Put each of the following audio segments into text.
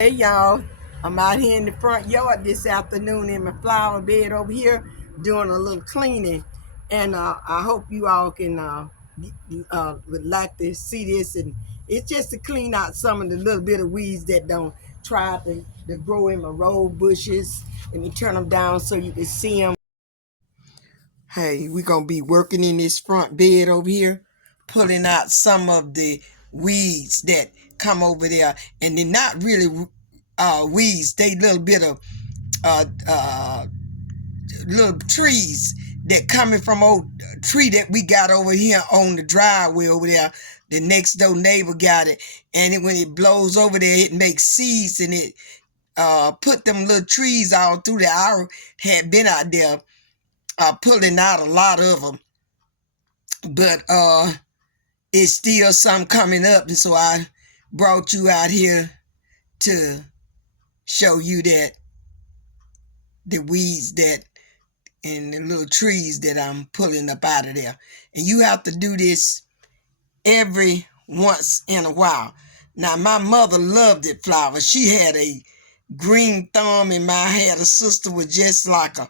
Hey y'all, I'm out here in the front yard this afternoon in my flower bed over here doing a little cleaning, and I hope you all can would like to see this. And it's just to clean out some of the little bit of weeds that don't try to grow in my rose bushes. Let me turn them down so you can see them. Hey, we're gonna be working in this front bed over here, pulling out some of the weeds that come over there, and they're not really weeds. They little bit of uh, uh, little trees that coming from old tree that we got over here on the driveway over there. The next door neighbor got it, and when it blows over there, it makes seeds, and it put them little trees all through there. I had been out there pulling out a lot of them, but it's still some coming up, and so I brought you out here to show you that the weeds that and the little trees that I'm pulling up out of there. And you have to do this every once in a while. Now, my mother loved it, Flower. She had a green thumb, and my had a sister was just like her.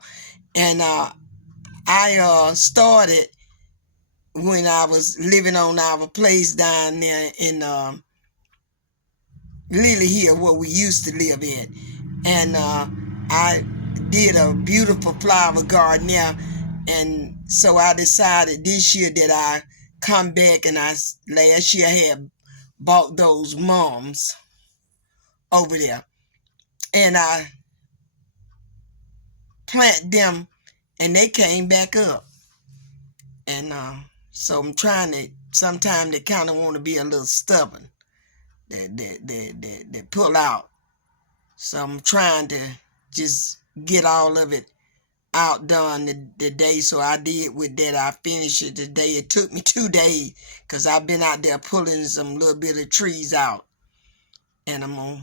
And I started when I was living on our place down there in Lily Hill, where we used to live in. And I did a beautiful flower garden there. And so I decided this year that I come back, and last year I had bought those mums over there. And I plant them, and they came back up. And so I'm trying to, sometimes they kind of want to be a little stubborn. They pull out. So I'm trying to just get all of it outdone the day. So I did with that. I finished it today. It took me 2 days because I've been out there pulling some little bit of trees out. And I'm going to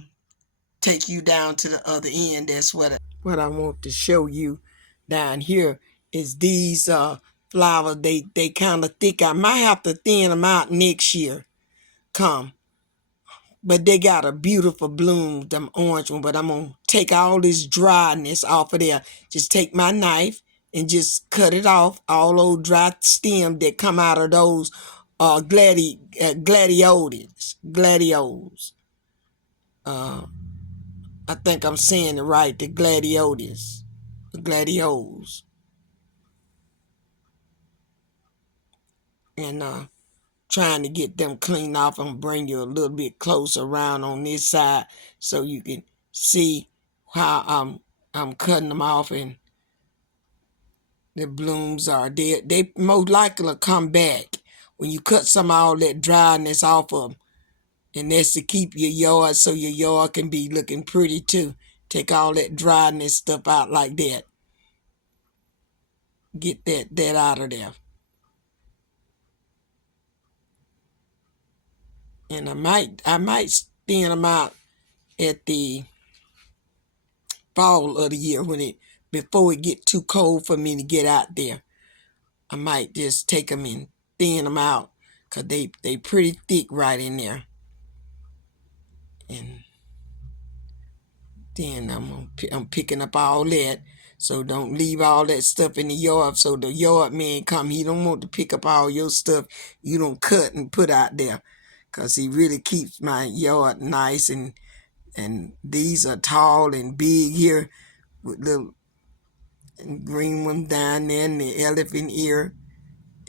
take you down to the other end. That's what I want to show you down here is these flowers. They kind of thick. I might have to thin them out next year. Come. But they got a beautiful bloom, them orange one. But I'm going to take all this dryness off of there. Just take my knife and just cut it off. All those dry stems that come out of those gladiolus. I think I'm saying it right, the gladiolus. The gladioles. And trying to get them cleaned off. I'm going to bring you a little bit closer around on this side so you can see how I'm cutting them off, and the blooms are there. They most likely will come back when you cut some of all that dryness off of them. And that's to keep your yard so your yard can be looking pretty too. Take all that dryness stuff out like that. Get that out of there. And I might thin them out at the fall of the year before it get too cold for me to get out there. I might just take them and thin them out because they pretty thick right in there. And then I'm picking up all that. So don't leave all that stuff in the yard. So the yard man come, he don't want to pick up all your stuff you don't cut and put out there. Because he really keeps my yard nice. And these are tall and big here with little green one down there and the elephant ear.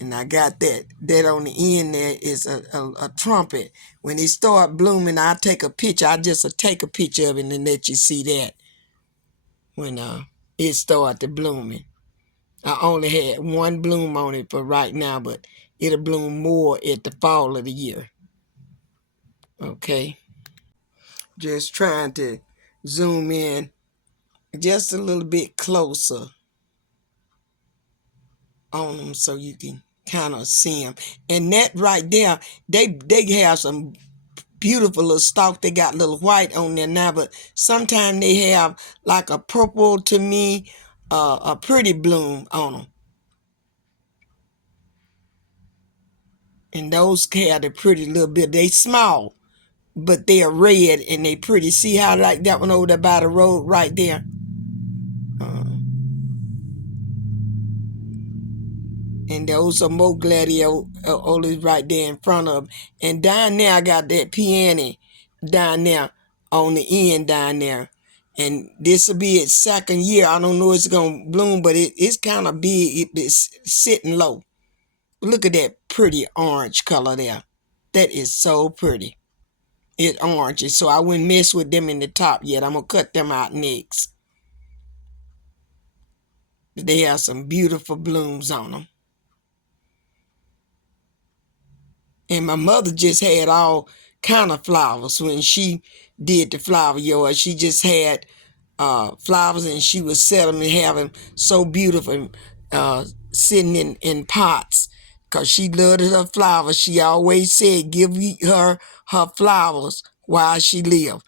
And I got that on the end there is a trumpet. When it start blooming, I take a picture. I just take a picture of it and let you see that when it started blooming. I only had one bloom on it for right now, but it'll bloom more at the fall of the year. Okay. Just trying to zoom in just a little bit closer on them so you can kind of see them. And that right there, they have some beautiful little stalk. They got little white on there now, but sometimes they have like a purple to me, a pretty bloom on them. And those have a pretty little bit. They small, but they are red and they pretty. See how like that one over there by the road right there? And those are more gladiolus right there in front of them. And down there, I got that peony down there on the end down there. And this will be its second year. I don't know if it's going to bloom, but it's kind of big. It's sitting low. Look at that pretty orange color there. That is so pretty. It's orange. And so I wouldn't mess with them in the top yet. I'm going to cut them out next. They have some beautiful blooms on them. And my mother just had all kind of flowers when she did the flower yard. She just had flowers, and she would set them and have them so beautiful, sitting in pots, because she loved her flowers. She always said, give her flowers while she lived.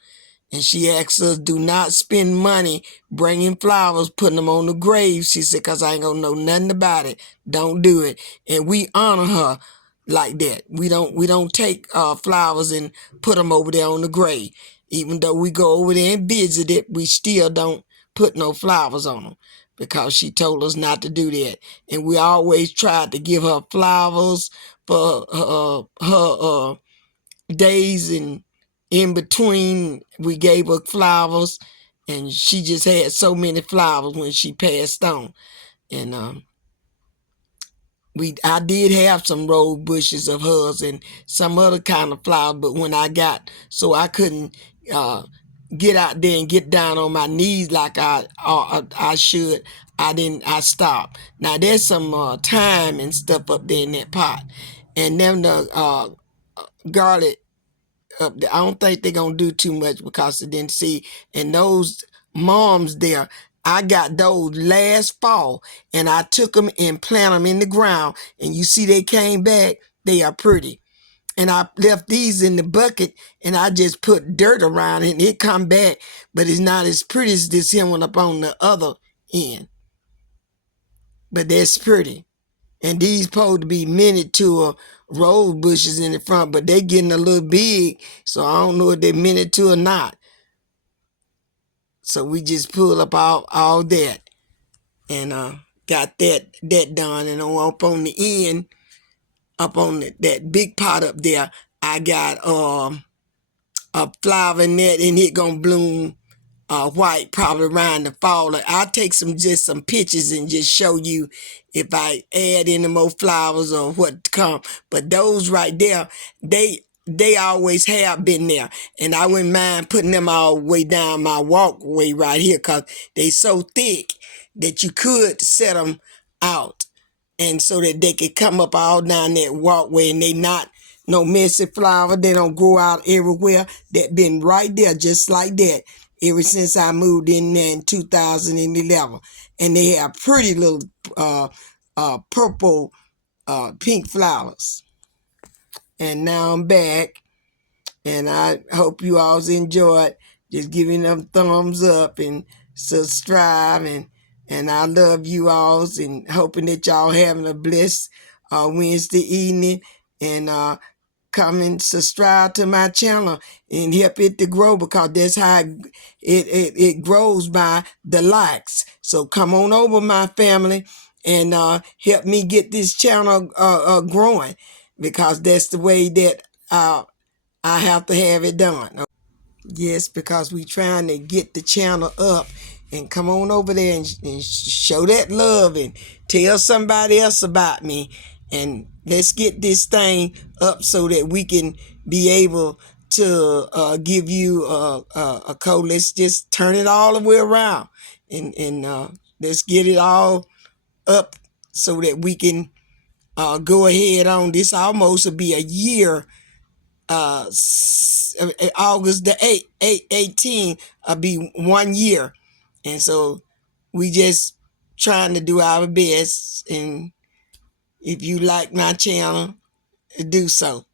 And she asked us, do not spend money bringing flowers, putting them on the grave. She said, because I ain't going to know nothing about it. Don't do it. And we honor her like that. We don't take flowers and put them over there on the grave. Even though we go over there and visit it, we still don't put no flowers on them, because she told us not to do that. And we always tried to give her flowers for her days and in between. We gave her flowers, and she just had so many flowers when she passed on. And I did have some rose bushes of hers and some other kind of flowers, but when I got so I couldn't get out there and get down on my knees like I should, I stopped. Now there's some thyme and stuff up there in that pot, and then the garlic up there. I don't think they're gonna do too much because they didn't see. And those moms there, I got those last fall, and I took them and planted them in the ground, and you see they came back. They are pretty. And I left these in the bucket, and I just put dirt around it, and it come back, but it's not as pretty as this here one up on the other end. But that's pretty. And these supposed to be miniature rose bushes in the front, but they getting a little big, so I don't know if they're miniature or not. So we just pull up all that and got that done. And up on the end, up on that big pot up there, I got a flower net, and it gonna bloom white probably around the fall. I'll take some pictures and just show you if I add any more flowers or what to come. But those right there, they always have been there, and I wouldn't mind putting them all the way down my walkway right here, because they so thick that you could set them out, and so that they could come up all down that walkway, and they not no messy flower. They don't grow out everywhere. That been right there just like that ever since I moved in there in 2011. And they have pretty little purple pink flowers. And now I'm back, and I hope you all enjoyed. Just giving them thumbs up and subscribe, and I love you all, and hoping that y'all having a blessed Wednesday evening. And come and subscribe to my channel and help it to grow, because that's how it grows, by the likes. So come on over, my family, and help me get this channel growing, because that's the way that I have to have it done. Yes, because we trying to get the channel up, and come on over there and show that love and tell somebody else about me, and let's get this thing up so that we can be able to give you a code. Let's just turn it all the way around, and let's get it all up so that we can go ahead on. This almost will be a year. August the 18th will be 1 year, and so we just trying to do our best. And if you like my channel, do so.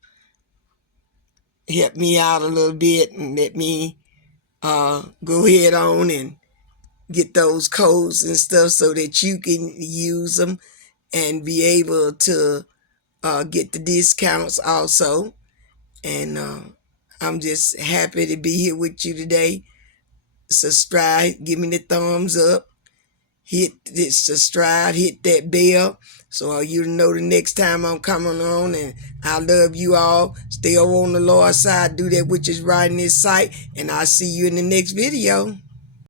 Help me out a little bit, and let me go ahead on and get those codes and stuff so that you can use them and be able to get the discounts also. And I'm just happy to be here with you today. Subscribe, give me the thumbs up, hit this subscribe, hit that bell so you know the next time I'm coming on. And I love you all. Stay over on the Lord's side, do that which is right in His sight, and I'll see you in the next video.